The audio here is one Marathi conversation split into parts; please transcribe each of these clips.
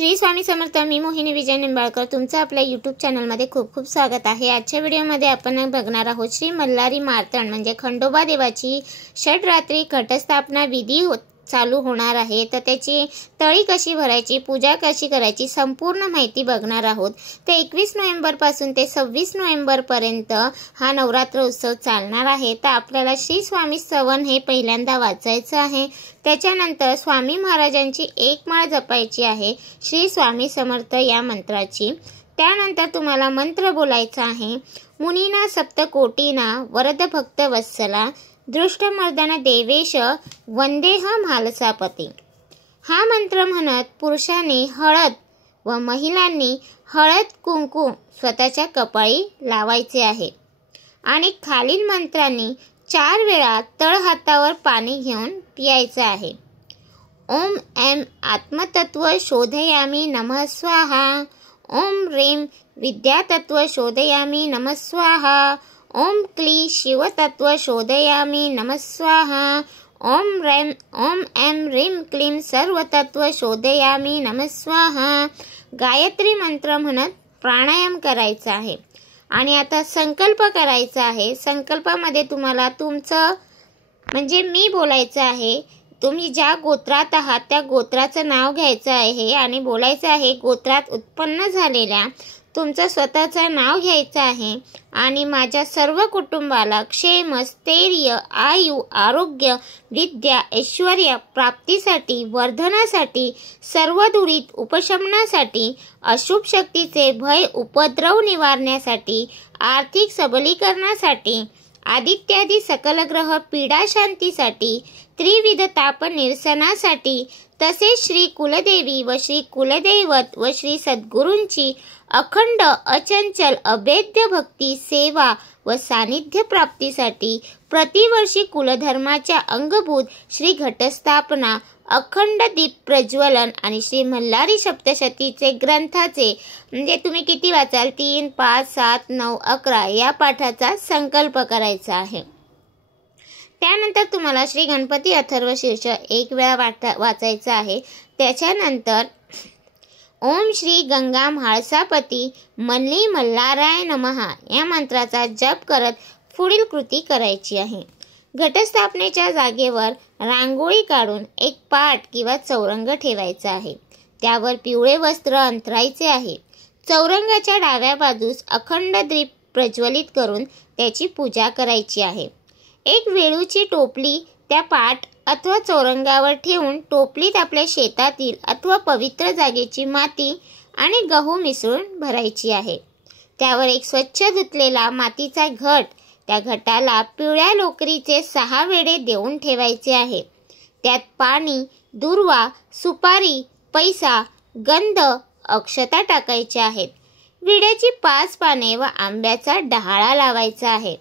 श्री स्वामी समर्थ। मी मोहिनी विजय निंबाळकर तुमचं आपल्या यूट्यूब चॅनलमध्ये खूप खूप स्वागत आहे। आजच्या व्हिडिओमध्ये आपण बघणार आहोत श्री मल्हारी मार्तंड म्हणजे खंडोबा देवाची षटरात्री घटस्थापना विधी चालू होणार आहे। तर त्याची तळी कशी भरायची, पूजा कशी करायची, संपूर्ण माहिती बघणार आहोत। तर 21 नोव्हेंबर पासून ते 26 नोव्हेंबर पर्यंत हा नवरात्र उत्सव चालणार आहे। तर आपल्याला श्री स्वामी स्तवन हे पहिल्यांदा वाचायचं आहे। त्याच्यानंतर स्वामी महाराजांची एक माळ जपायची आहे, श्री स्वामी समर्थ या मंत्राची। त्यानंतर तुम्हाला मंत्र बोलायचा आहे, मुनीना सप्तकोटीना वरद भक्त वत्सला दृष्टमर्दन देवेश वंदेह म्हालसापती। हा मंत्र म्हणत पुरुषांनी हळद व महिलांनी हळद कुंकू स्वतःच्या कपाळी लावायचे आहे आणि खालील मंत्रांनी 4 वेळा तळहातावर पाणी घेऊन पियायचं आहे। ओम ऐं आत्मतत्व शोधयामी नमः स्वाहा। ओम ह्रीं विद्यातत्व शोधयामी नमः स्वाहा। ओम क्ली शिवतत्व शोधयामी नमः स्वाहा। ओम ऐं ह्रीं क्लीं सर्वतत्व शोधयामी नमः स्वाहा। गायत्री मंत्र म्हणत प्राणायाम करायचा आहे आणि आता संकल्प करायचा आहे। संकल्पामध्ये तुम्हाला तुमचं म्हणजे मी बोलायचं आहे, तुम्ही ज्या गोत्रात आहात त्या गोत्राचं नाव घ्यायचं आहे आणि बोलायचं आहे गोत्रात उत्पन्न झालेल्या तुमचं स्वतःचं नाव घ्यायचं आहे आणि माझ्या सर्व कुटुंबाला क्षेम स्थैर्य आयु आरोग्य विद्या ऐश्वर्य प्राप्तीसाठी वर्धनासाठी सर्व दुरीत उपशमनासाठी अशुभ शक्तीचे भय उपद्रव निवारण्यासाठी आर्थिक सबलीकरणासाठी आदित्यादी सकल ग्रह पीडा शांतीसाठी त्रिविध ताप निरसनासाठी तसेच श्री कुलदेवी व श्री कुलदैवत व श्री सद्गुरूंची अखंड अचंचल अभेद्य भक्ती सेवा व सानिध्य प्राप्तीसाठी प्रतिवर्षी कुलधर्माच्या अंगभूत श्री घटस्थापना अखंड दीप प्रज्वलन आणि श्री मल्हारी सप्तशतीचे ग्रंथाचे म्हणजे तुम्ही किती वाचाल 3, 5, 7, 9, 11 या पाठाचा संकल्प करायचा आहे। त्यानंतर तुम्हाला श्री गणपती अथर्व शीर्ष 1 वेळा वाचायचा आहे। त्याच्यानंतर ओम श्री गंगा म्हाळसापती मल्ली मल्हाराय नमः या मंत्राचा जप करत पुढील कृती करायची आहे। घटस्थापनेच्या जागेवर रांगोळी काढून एक पाट किंवा चौरंग ठेवायचा आहे, त्यावर पिवळे वस्त्र अंथरायचे आहे। चौरंगाच्या डाव्या बाजूस अखंड दीप प्रज्वलित करून त्याची पूजा करायची आहे। एक वेळूची टोपली त्या पाट अथवा चौरंगावर ठेवून टोपलीत आपल्या शेतातील अथवा पवित्र जागेची माती आणि गहू मिसळून भरायची आहे। त्यावर एक स्वच्छ धुतलेला मातीचा घट, त्या घटाला पिवळ्या लोकरीचे 6 वेढे देऊन ठेवायचे आहे। त्यात पाणी, दुर्वा, सुपारी, पैसा, गंध, अक्षता टाकायच्या आहेत। विड्याची 5 पाने व आंब्याचा डहाळा लावायचा आहे।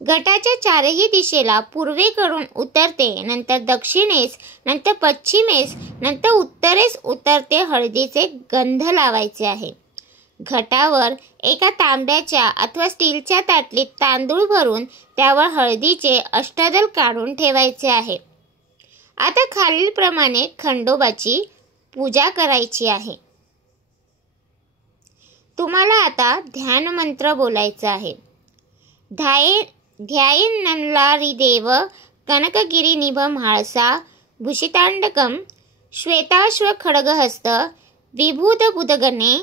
घटाच्या 4ही दिशेला पूर्वेकडून उतरते, नंतर दक्षिणेस, नंतर पश्चिमेस, नंतर उत्तरेस उतरते हळदीचे गंध लावायचे आहे। घटावर एका तांब्याच्या अथवा स्टीलच्या ताटलीत तांदूळ भरून त्यावर हळदीचे अष्टदल काढून ठेवायचे आहे। आता खालीलप्रमाणे खंडोबाची पूजा करायची आहे। तुम्हाला आता ध्यान मंत्र बोलायचा आहे। ध्यायेन मल्हारी देव कनकगिरी निभ म्हाळसा भूषितांडकम श्वेताश्व खड्गहस्त विभूत बुधगणे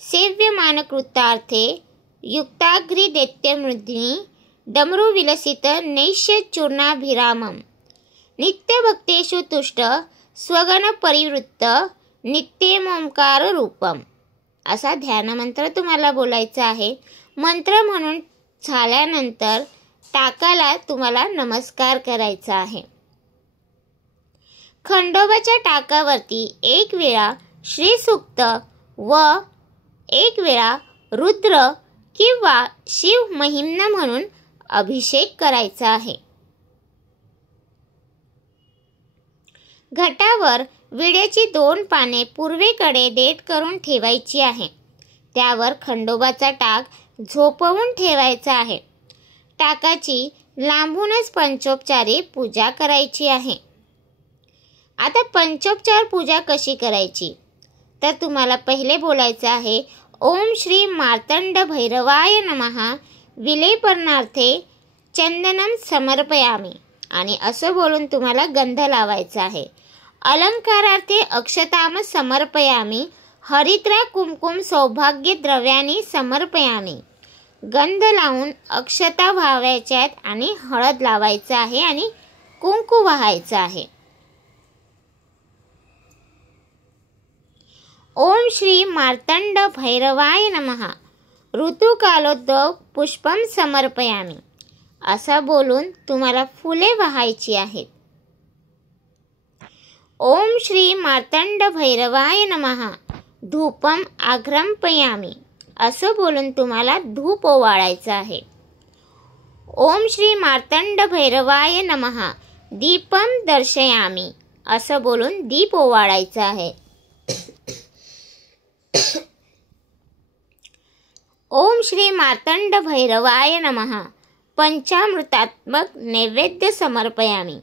सेव्यमान कृतार्थे युक्ताग्री दैत्यमृदिनी डमरू विलसित नैश्य चूर्णाभिरामम नित्यभक्तेषु तुष्ट स्वगण परिवृत्त नित्यमोंकार रूपम असा ध्यानमंत्र तुम्हाला बोलायचा आहे। मंत्र म्हणून झाल्यानंतर टाकाला तुम्हाला नमस्कार करायचा आहे। खंडोबाच्या टाकावरती 1 वेळा श्री सूक्त व 1 वेळा रुद्र किंवा शिव महिम्न म्हणून अभिषेक करायचा आहे। घटावर विड्याची 2 पाने पूर्वेकडे देठ करून ठेवायची आहे। त्यावर खंडोबाचा टाक झोपवून ठेवायचा आहे। टाकाची लांबूनच पंचोपचारी पूजा करायची आहे। आता पंचोपचार पूजा कशी करायची, तर तुम्हाला पहिले बोलायचं आहे ओम श्री मार्तंड भैरवाय नमः विलेपनार्थे चंदनम समर्पयामी आणि असं बोलून तुम्हाला गंध लावायचा आहे. अलंकारार्थे अक्षताम समर्पयामी हरिद्रा कुमकुम सौभाग्य द्रव्यानी समर्पयामी. गंध लावून अक्षता व्हावायच्यात आणि हळद लावायचं आहे आणि कुंकू वाहायचं आहे. ओम श्री मार्तंड भैरवाय नमः ऋतुकालोद्भव पुष्पम समर्पयामी असं बोलून तुम्हाला फुले वाहायची आहेत. ओम श्री मार्तंड भैरवाय नमः धूपम आघ्रापयामी असं बोलून तुम्हाला धूप ओवाळायचं आहे. ओम श्री मार्तंड भैरवाय नमः दीपम दर्शयामी असं बोलून दीप ओवाळायचं आहे. ओम श्री मार्तंड भैरवाय नमः पंचामृतात्मक नैवेद्य समर्पयामी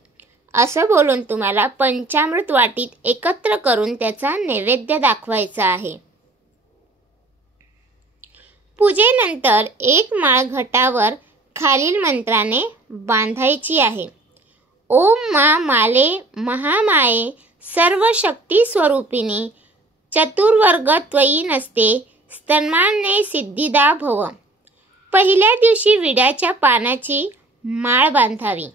असं बोलून तुम्हाला पंचामृत वाटीत एकत्र करून त्याचा नैवेद्य दाखवायचा आहे. पूजेनंतर एक माळ घटावर खालील मंत्राने बांधायची आहे. ओम मा माले महामाये सर्व शक्ती स्वरूपिणी चतुर्वर्ग त्वयी नसते स्तन्माने सिद्धिदा भव. पहिल्या दिवशी विड्याच्या पानाची माळ बांधावी.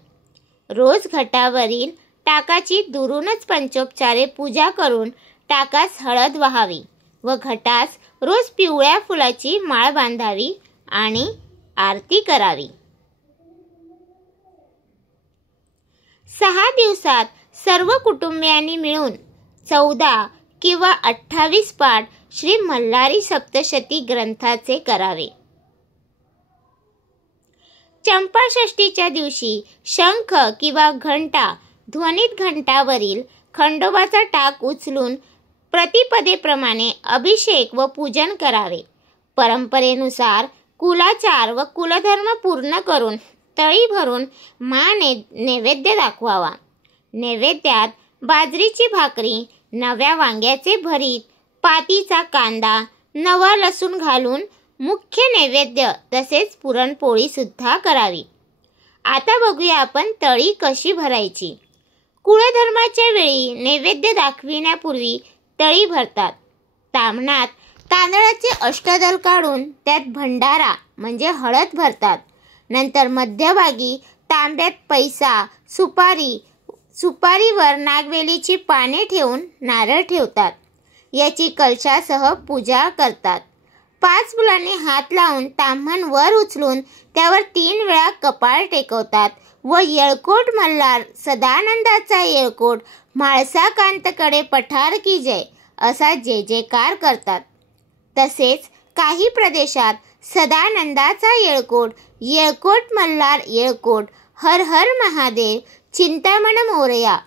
रोज घटावरील टाकाची दुरूनच पंचोपचारे पूजा करून टाकास हळद वाहावी व घटास रोज पिवळ्या फुलाची माळ बांधावी आणि आरती करावी. 6 दिवसात सर्व कुटुंबियांनी मिळून 14 किंवा 28 पाठ श्री मल्हारी सप्तशती ग्रंथाचे करावे. चंपाषष्ठीच्या दिवशी शंख किंवा घंटा ध्वनित घंटावरील खंडोबाचा टाक उचलून प्रतिपदेप्रमाणे अभिषेक व पूजन करावे. परंपरेनुसार कुलाचार व कुलधर्म पूर्ण करून तळी भरून नैवेद्य दाखवावा. नैवेद्यात बाजरीची भाकरी, नव्या वांग्याचे भरीत, पातीचा कांदा, नवा लसूण घालून मुख्य नैवेद्य तसेच पुरणपोळी सुद्धा करावी. आता बघूया आपण तळी कशी भरायची. कुळधर्माच्या वेळी नैवेद्य दाखविण्यापूर्वी तळी भरतात. ताम्हणात तांदळाचे अष्टदल काढून त्यात भंडारा म्हणजे हळद भरतात. नंतर मध्यभागी तांब्यात पैसा, सुपारीवर नागवेलीची पाने ठेवून नारळ ठेवतात. याची कलशासह पूजा करतात. 5 फुलांनी हात लावून ताम्हण वर उचलून त्यावर 3 वेळा कपाळ टेकवतात व येळकोट मल्हार सदानंदाचा येळकोट म्हाळसा कांतकडे पठार की जय असा जय जयकार करतात. तसेच काही प्रदेशात सदानंदाचा येळकोट, येळकोट मल्हार येळकोट, हर हर महादेव, चिंतामण मोरया,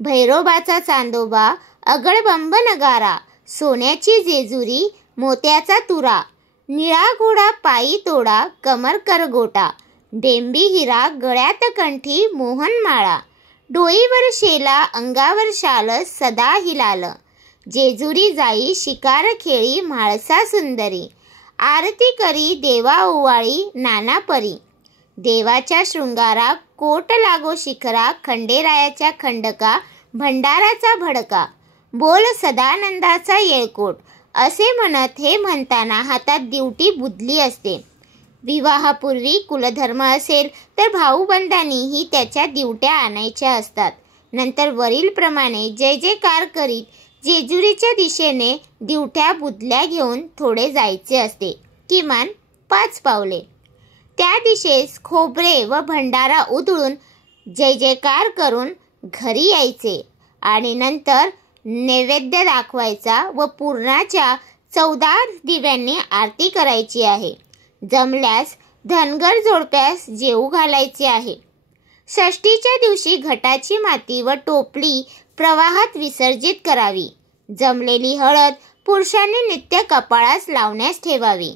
भैरोबाचा चांदोबा, अगळबंब नगारा, सोन्याची जेजुरी, मोत्याचा तुरा, निळा घोडा पायी तोडा, कमर कर गोटा, डेंबी हिरा, गळ्यात कंठी मोहनमाळा, डोईवर शेला, अंगावर शाल, सदा हिलाल, जेजुरी जाई शिकार खेळी, म्हाळसा सुंदरी, आरती करी देवा ओवाळी नाना परी, देवाच्या शृंगारा कोट लागो शिखरा, खंडेरायाच्या खंडका भंडाराचा भडका, बोल सदानंदाचा येळकोट असे म्हणत हे म्हणताना हातात दिवटी बुधली असते. विवाहापूर्वी कुलधर्म असेल तर भाऊबंधांनीही त्याच्या दिवट्या आणायच्या असतात. नंतर वरीलप्रमाणे जय जयकार करीत जेजुरीच्या दिशेने दिवट्या बुधल्या घेऊन थोडे जायचे असते, किमान 5 पावले. त्या दिशेस खोबरे व भंडारा उधळून जय जयकार करून घरी यायचे आणि नंतर नैवेद्य दाखवायचा व पूर्णाच्या 14 दिव्यांनी आरती करायची आहे. जमल्यास धनगर जोडप्यास जेवू घालायचे आहे. षष्टीच्या दिवशी घटाची माती व टोपली प्रवाहात विसर्जित करावी. जमलेली हळद पुरुषांनी नित्य कपाळास लावण्यास ठेवावी.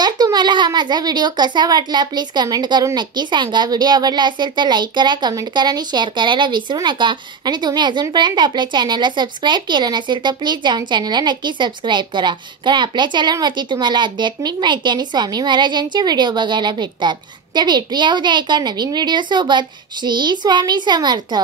तर तुम्हाला हा माझा व्हिडिओ कसा वाटला प्लीज कमेंट करून नक्की सांगा। व्हिडिओ आवडला असेल तर लाईक करा, कमेंट करा आणि शेअर करायला विसरू नका। आणि तुम्ही अजूनपर्यंत आपल्या चॅनलला सबस्क्राईब केलं नसेल तर प्लीज जाऊन चॅनलला नक्की सबस्क्राईब करा, कारण आपल्या चॅनलवरती तुम्हाला आध्यात्मिक माहिती आणि स्वामी महाराजांचे व्हिडिओ बघायला भेटतात। तर भेटूया उद्या एका नवीन व्हिडिओ सोबत। श्री स्वामी समर्थ।